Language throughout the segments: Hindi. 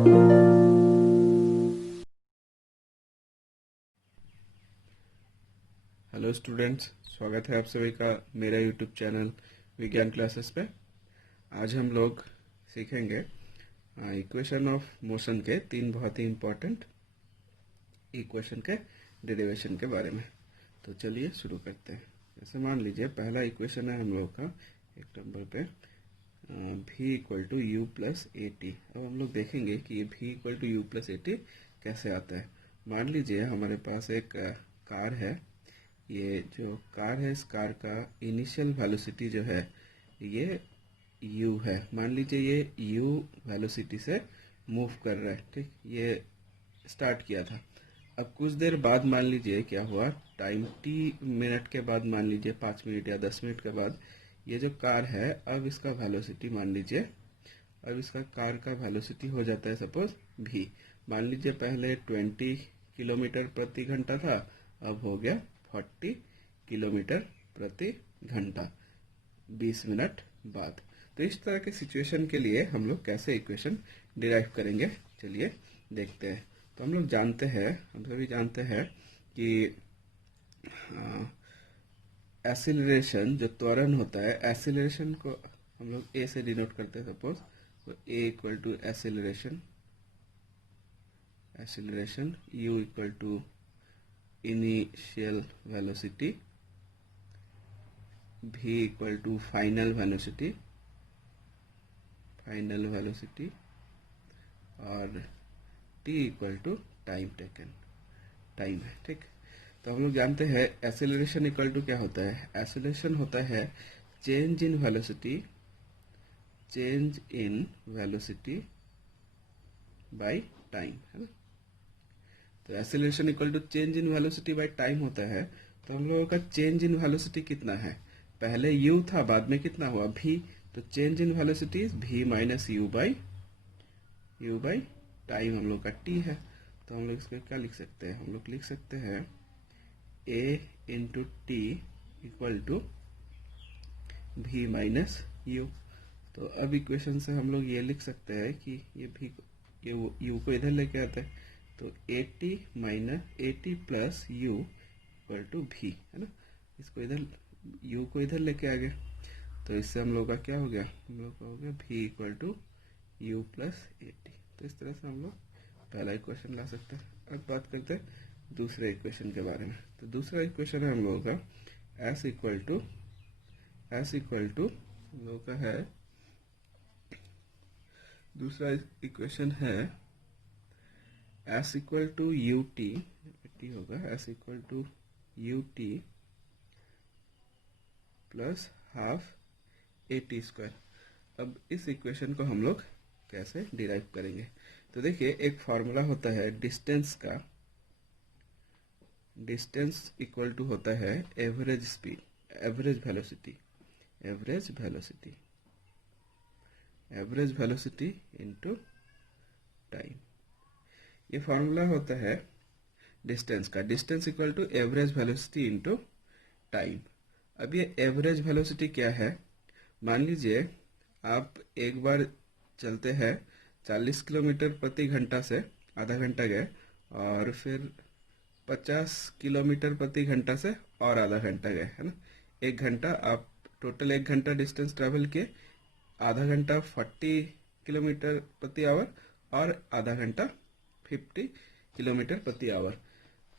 हेलो स्टूडेंट्स, स्वागत है आप सभी का मेरा यूट्यूब चैनल विज्ञान क्लासेस पे। आज हम लोग सीखेंगे इक्वेशन ऑफ मोशन के तीन बहुत ही इम्पोर्टेंट इक्वेशन के डेरिवेशन के बारे में। तो चलिए शुरू करते हैं। जैसे मान लीजिए पहला इक्वेशन है हम लोग का एक नंबर पे v equal to u plus a t. अब हम लोग देखेंगे कि ये v equal to u plus a t कैसे आता है। मान लीजिए हमारे पास एक कार है। ये जो कार है, इस कार का इनिशियल वेलोसिटी जो है ये u है। मान लीजिए ये u वेलोसिटी से मूव कर रहा है, ठीक। ये स्टार्ट किया था। अब कुछ देर बाद मान लीजिए क्या हुआ, टाइम t मिनट के बाद, मान लीजिए 5 मिनट या 10 मिनट के बाद ये जो कार है, अब इसका वेलोसिटी मान लीजिए, अब इसका कार का वेलोसिटी हो जाता है सपोज v। मान लीजिए पहले 20 किलोमीटर प्रति घंटा था, अब हो गया 40 किलोमीटर प्रति घंटा 20 मिनट बाद। तो इस तरह के सिचुएशन के लिए हम लोग कैसे इक्वेशन डिराइव करेंगे, चलिए देखते हैं। तो हम लोग जानते हैं, हम सभी जानते हैं कि एक्सीलरेशन जो त्वरण होता है, एक्सीलरेशन को हम लोग ए से डिनोट करते हैं सपोज। तो a equal to acceleration, acceleration u equal to initial velocity, v equal to final velocity, final velocity, और t equal to time taken, time है, ठीक। तो हम लोग जानते हैं एक्सेलरेशन इक्वल टू क्या होता है। एक्सेलरेशन होता है change in velocity, change in velocity by time, है ना। तो acceleration equal to change in velocity by time होता है। तो हम लोगों का चेंज इन वेलोसिटी कितना है, पहले u था, बाद में कितना हुआ v। तो change in velocity v minus u by time हम लोग का t है। तो हम लोग इसको क्या लिख सकते हैं, हम लोग लिख सकते हैं a into t equal to v minus u. तो अब इक्वेशन से हम लोग ये लिख सकते हैं कि ये v, ये u को इधर लेके आते हैं, तो a t minus a t plus u equal to v, है ना। इसको इधर, u को इधर लेके आ गए, तो इससे हम लोग का क्या हो गया, हम लोग का हो गया v equal to u plus a t. तो इस तरह से हम लोग पहला इक्वेशन ला सकते हैं। अब बात करते हैं दूसरे इक्वेशन के बारे में। तो दूसरा इक्वेशन है हम लोगों का s इक्वल टू हम लोगों का है, दूसरा इक्वेशन है s equal to u t होगा, s equal to u t plus half a t square. अब इस इक्वेशन को हम लोग कैसे डिराइव करेंगे। तो देखिए एक फार्मूला होता है डिस्टेंस का, डिस्टेंस इक्वल टू होता है average speed, average velocity, average velocity, average velocity into time. ये फार्मूला होता है डिस्टेंस का, distance equal to average velocity into time. अब ये एवरेज वेलोसिटी क्या है, मान लीजिए आप एक बार चलते हैं 40 किलोमीटर प्रति घंटा से आधा घंटा गए, और फिर 50 किलोमीटर प्रति घंटा से और आधा घंटा गए, है ना। एक घंटा आप टोटल 1 घंटा डिस्टेंस ट्रेवल किए, आधा घंटा 40 किलोमीटर प्रति आवर और आधा घंटा 50 किलोमीटर प्रति आवर।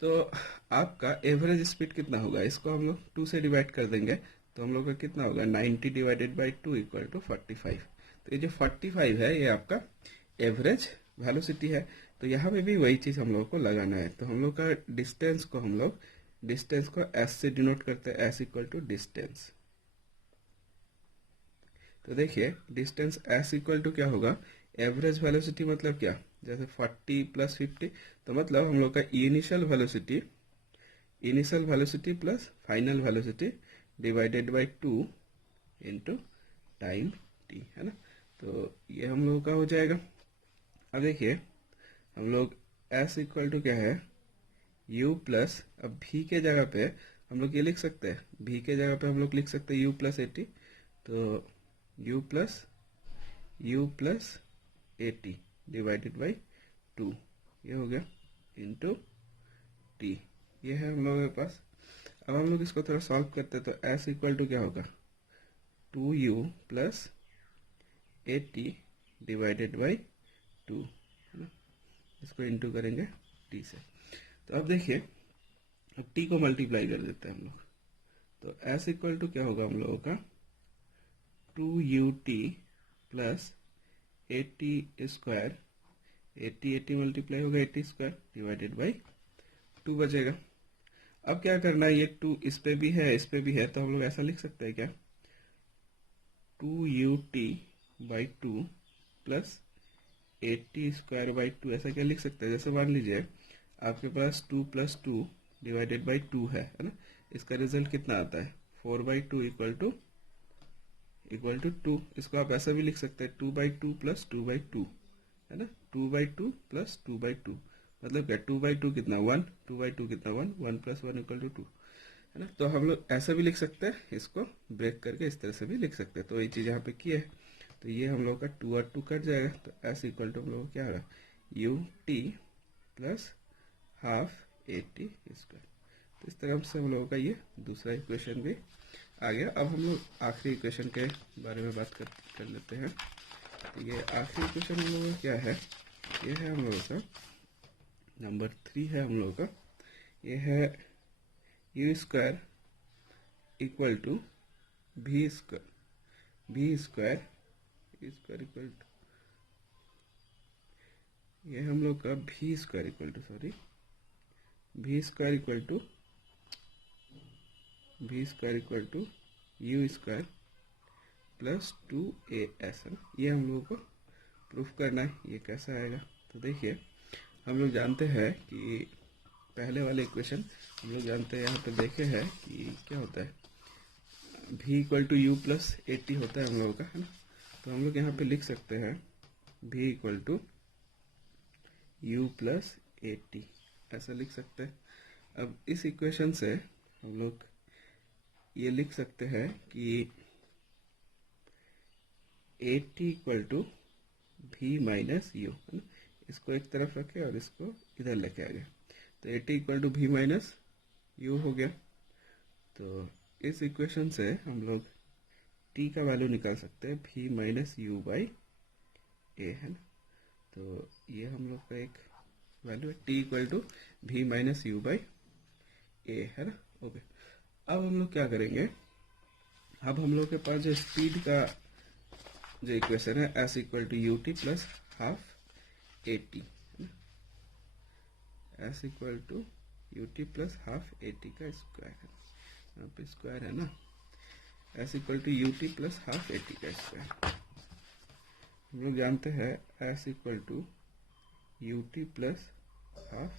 तो आपका एवरेज स्पीड कितना होगा, इसको हम लोग 2 से डिवाइड कर देंगे, तो हम लोग का कितना होगा 90 डिवाइडेड बाई 2 इक्वल टू 45। तो ये जो 45 है ये आपका एवरेज वेलोसिटी है। तो यहाँ पे भी वही चीज़ हम लोग को लगाना है। तो हम लोग का डिस्टेंस को हम लोग, डिस्टेंस को s से डिनोट करते हैं, s इक्वल टू डिस्टेंस। तो देखिए डिस्टेंस s इक्वल टू क्या होगा, एवरेज वेलोसिटी मतलब क्या, जैसे 40 प्लस 50, तो मतलब हम लोग का initial velocity plus final velocity divided by 2 into time t, है ना। तो ये हम लोगों का हो जाएगा। अब देखिए हम लोग s इक्वल टू क्या है u प्लस, अब v के जगह पे हम लोग ये लिख सकते हैं, v के जगह पे हम लोग लिख सकते हैं u प्लस ए टी। तो u plus a T, divided by 2, ये हो गया, इंटू टी, ये है हम लोगों के पास। अब हम लोग इसको थोड़ा सॉल्व करते हैं, तो एस इक्वल टू क्या होगा, 2u plus 8t divided by 2, है ना। इसको इंटू करेंगे t से। तो अब देखिए, अब t को मल्टीप्लाई कर देते हैं हम लोग, तो s इक्वल टू क्या होगा हम लोगों का, 2ut प्लस 80 स्क्वायर, 80 मल्टीप्लाई होगा 80 स्क्वायर डिवाइडेड बाई 2 बचेगा। अब क्या करना है, ये 2 इस पे भी है इस पे भी है, तो हम लोग ऐसा लिख सकते हैं क्या, 2ut by 2 plus 80 square by 2, ऐसा क्या लिख सकते हैं। जैसे मान लीजिए आपके पास 2 प्लस 2 डिवाइडेड बाई 2 है ना, इसका रिजल्ट कितना आता है, 4/2 इक्वल टू 2। इसको आप ऐसा भी लिख सकते हैं, 2/2 प्लस 2/2, है ना, 2/2 प्लस 2/2, मतलब क्या, 2/2 कितना 1, 2/2 कितना 1, 1 प्लस 1 इक्वल टू 2, है ना। तो हम लोग ऐसा भी लिख सकते हैं, इसको ब्रेक करके इस तरह से भी लिख सकते हैं। तो ये चीज़ यहाँ पे की है, तो ये हम लोग का 2 और 2 कट जाएगा, तो एस इक्वल टू हम लोग क्या होगा, you t plus half 80 square. तो इस तरह से हम लोगों का ये दूसरा इक्वेशन भी आ गया। अब हम लोग आखिरी इक्वेशन के बारे में बात कर लेते हैं। तो ये आखिरी इक्वेशन हम लोगों का क्या है, ये है हम लोगों का नंबर 3 है हम लोगों का, ये है u square equal to v square, v square square equal to, ये हम लोग का v square equal to, sorry, v square equal to, v square equal to u square plus 2as है। ये हम लोगों को प्रूफ करना है, ये कैसा आएगा। तो देखिए, हम लोग जानते हैं कि पहले वाले इक्वेशन हम लोग जानते हैं, यहाँ पे देखे हैं कि क्या होता है, v equal to u plus 80 होता है हम लोगों का, है ना। तो हम लोग यहाँ पे लिख सकते हैं v equal to u plus 80, ऐसा लिख सकते हैं। अब इस इक्वेशन से हम लोग ये लिख सकते हैं कि 80 equal to v minus u, है ना। इसको एक तरफ रखे और इसको इधर लेके आ गए, तो 80 equal to v minus u हो गया। तो इस इक्वेशन से हम लोग t का वैल्यू निकाल सकते हैं, v minus u by a, है ना। तो ये हम लोग का एक वैल्यू है, t equal to v minus u by a, है ना। ओके, अब हम लोग क्या करेंगे, अब हम लोग के पास जो स्पीड का जो इक्वेशन है, s equal to u t plus half 80, है ना, s equal to u t plus half 80 का स्क्वायर है, यहाँ पे स्क्वायर है ना, s equal to u t plus half 80 का स्क्वायर। हम लोग जानते हैं s equal to u t plus half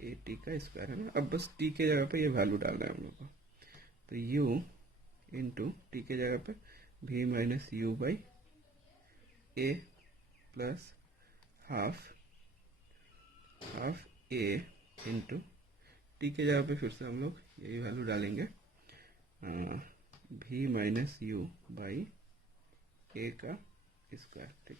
80 का स्क्वायर, है ना। अब बस टी के जगह पे ये वैल्यू डालना है हम लोग को, तो यू इंटू टी के जगह पे v minus u by A plus half A into T के जगह पे फिर से हम लोग यही वैल्यू डालेंगे, v माइनस यू बाई ए का स्क्वायर, ठीक,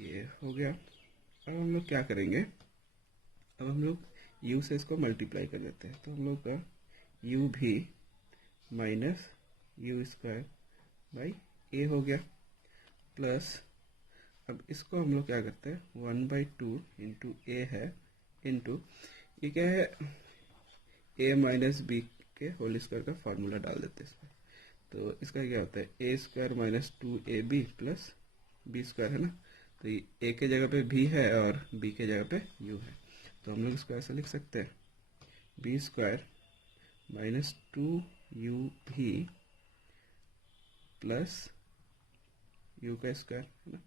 ये हो गया। अब हम लोग क्या करेंगे, अब हम लोग u से इसको मल्टीप्लाई कर देते हैं, तो हम लोग का u भी माइनस यू स्क्वायर बाई ए हो गया, प्लस अब इसको हम लोग क्या करते हैं, 1/2 इंटू ए है, इंटू ये क्या है, ए माइनस बी के होल स्क्वायर का फार्मूला डाल देते हैं इसमें। तो इसका क्या होता है, a square minus 2ab plus B square, है ना। तो ए के जगह पे b है और b के जगह पे u है, तो हम लोग इसको ऐसा लिख सकते हैं, बी स्क्वायर माइनस 2u भी प्लस यू का स्क्वायर, है ना,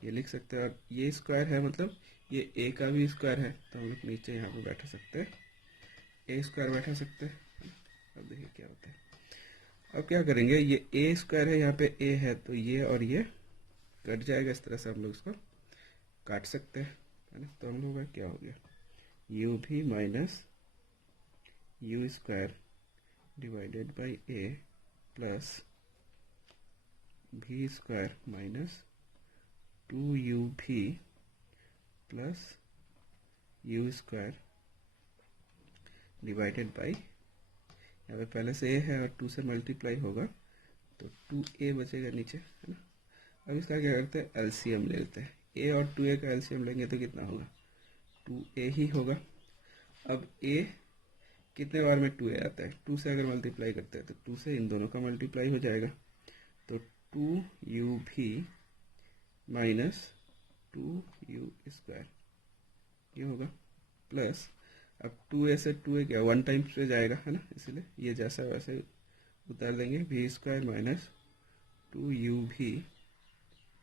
ये लिख सकते हैं। और ये स्क्वायर है, मतलब ये ए का भी स्क्वायर है, तो हम लोग नीचे यहाँ पे बैठा सकते हैं, ए स्क्वायर बैठा सकते हैं। अब देखिए क्या होता है, अब क्या करेंगे, ये ए स्क्वायर है, यहाँ पे ए है, तो ये और ये कट जाएगा, इस तरह से हम लोग इसको काट सकते हैं, है ना। तो हम लोग का क्या हो गया, यू भी minus u square divided by A plus भी स्क्वायर माइनस 2u भी plus you square divided by, यहाँ पे पहले से ए है और 2 से मल्टीप्लाई होगा तो 2a बचेगा नीचे, है ना। अब इसका क्या करते हैं, एलसीएम ले लेते हैं। a और 2a का एलसीएम लेंगे तो कितना होगा, 2a ही होगा। अब a कितने बार में 2a आता है, 2 से अगर मल्टीप्लाई करते हैं तो 2 से इन दोनों का मल्टीप्लाई हो जाएगा, तो 2u भी माइनस 2u स्क्वायर ये होगा, प्लस अब 2a से 2a क्या 1 टाइम्स पे जाएगा, है ना, इसीलिए ये जैसा वैसे उतार देंगे, भी स्क्वायर माइनस 2u भी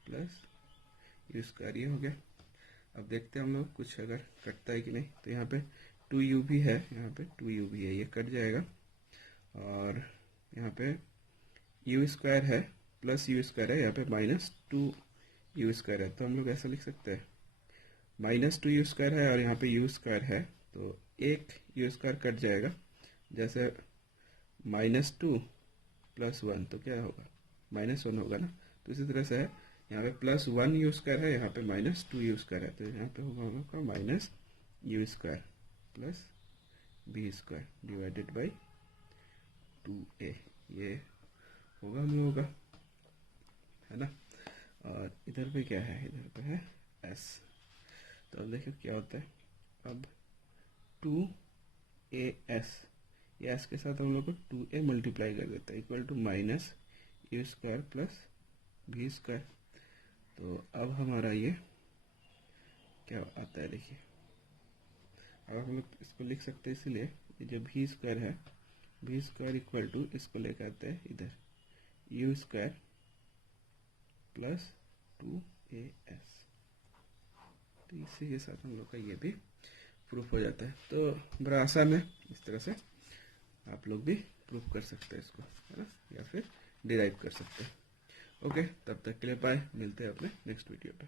प्लस यू स्क्वायर ये हो गया। अब देखते हैं हम लोग कुछ अगर कटता है कि नहीं, तो यहाँ पे 2u भी है, यहाँ पे 2u भी है, ये कट जाएगा। और यहाँ पे यू स्क्वायर है प्लस यू स्क्वायर है, यहाँ पे माइनस 2u स्क्वायर है, तो हम लोग ऐसा लिख सकते हैं माइनस 2u स्क्वायर है और यहाँ पे u स्क्वायर है, तो एक यू स्क्वायर कट जाएगा, जैसे -2 + 1 तो क्या होगा, -1 होगा ना। तो इसी तरह से है, यहाँ पे +1 यू स्क्वायर है, यहाँ पे -2u स्क्वायर है, तो यहाँ पे होगा हम लोग का minus u square plus B square divided by 2a, ये होगा हम लोगों का, है ना। और इधर पे क्या है, इधर पे है s, तो अब देखिए क्या होता है, अब 2as, ये s के साथ हम लोग को 2a मल्टीप्लाई कर देता है, equal to minus u square plus B square. तो अब हमारा ये क्या आता है, देखिए अब हम लोग इसको लिख सकते हैं, इसलिए ये जो भी स्क्वायर है, भी स्क्वायर इक्वल टू, इसको लेकर आते हैं इधर, यू स्क्वायर प्लस 2as, तो इसी के साथ हम लोग का ये भी प्रूफ हो जाता है। तो बड़ा आसान है, इस तरह से आप लोग भी प्रूफ कर सकते हैं इसको, है ना, या फिर डिराइव कर सकते हैं। ओके, तब तक के लिए बाय, मिलते हैं अपने नेक्स्ट वीडियो पे।